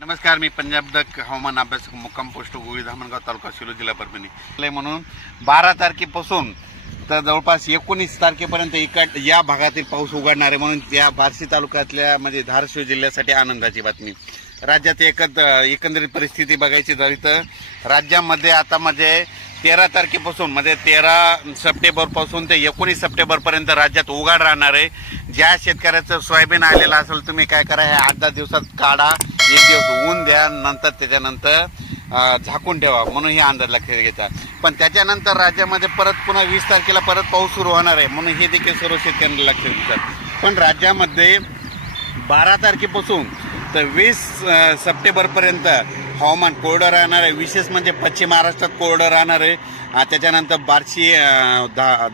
नमस्कार, मी पंजाब तक हवामान अभ्यासक मुक्काम पोस्ट गोळी धामणगाव तालुका शिलो जिल्हा परभणी म्हणून 12 तारखेपासून तर जवळपास 19 तारखेपर्यंत या भागातील पाऊस उघडणार आहे म्हणून या बार्शी तालुक्यातल्या म्हणजे धाराशिव जिल्ह्यासाठी आनंदाची बातमी। राज्यात एकंदरीत परिस्थिती बघायची झाली तर राज्यामध्ये आता म्हणजे 13 तारखेपासून म्हणजे 13 सप्टेंबर पासून ते 19 सप्टेंबर पर्यंत राज्यात उघाड राहणार आहे। ज्या शेतकऱ्याचं सोयाबीन आलेलं असेल तुम्ही काय करा, हे 8-10 दिवसात काढा, एक दिवस ऊन द्या, नंतर त्याच्यानंतर झाकून ठेवा म्हणून हे अंदाज लक्षात घेता। पण त्याच्यानंतर राज्यामध्ये परत पुन्हा 20 तारखेला परत पाऊस सुरू होणार आहे म्हणून हे देखील सर्व शेतकऱ्यांना लक्षात घेतात। पण राज्यामध्ये 12 तारखेपासून तर 20 सप्टेंबर पर्यंत हवामान कोरडं राहणार आहे। विशेष म्हणजे पश्चिम महाराष्ट्रात कोरडं राहणार आहे। त्याच्यानंतर बार्शी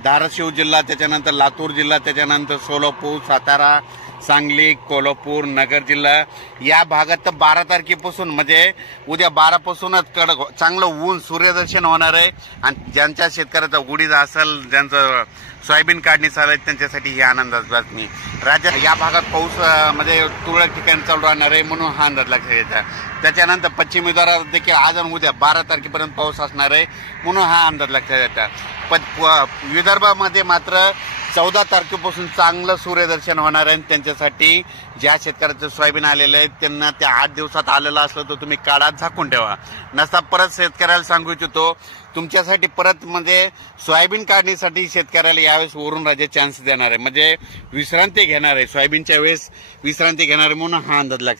धाराशिव जिल्हा, त्याच्यानंतर लातूर जिल्हा, त्याच्यानंतर सोलापूर, सातारा, सांगली, कोल्हापूर, नगर जिल्हा या भागात तर 12 तारखेपासून म्हणजे उद्या 12 पासूनच कडक चांगलं ऊन सूर्यदर्शन होणार आहे। आणि ज्यांच्या शेतकऱ्याचा उडीद असेल, ज्यांचं सोयाबीन काढणी चालू आहे त्यांच्यासाठी ही आनंदाची बातमी। राज्यात या भागात पाऊस म्हणजे तुरळक ठिकाणी चालू राहणार आहे म्हणून हा अंदाज लक्षात घ्यायचा। त्याच्यानंतर पश्चिम विदर्भात देखील आज आणि उद्या 12 तारखेपर्यंत पाऊस असणार आहे म्हणून हा अंदाज लक्षात घ्यायचा। पण विदर्भामध्ये मात्र 14 तारखेपासून चांगलं सूर्यदर्शन होणार आहे। त्यांच्यासाठी ज्या शेतकऱ्याचं सोयाबीन आलेलं आहे त्यांना त्या 8 दिवसात आलेलं असलं तर तुम्ही काढा, झाकून ठेवा। नसता परत शेतकऱ्याला सांगू इच्छितो तुमच्यासाठी परत म्हणजे सोयाबीन काढणीसाठी शेतकऱ्याला यावेळेस वरून राज्य चान्स देणार आहे, म्हणजे विश्रांती घेणार आहे, सोयाबीनच्या वेळेस विश्रांती घेणार आहे म्हणून हा अंदाज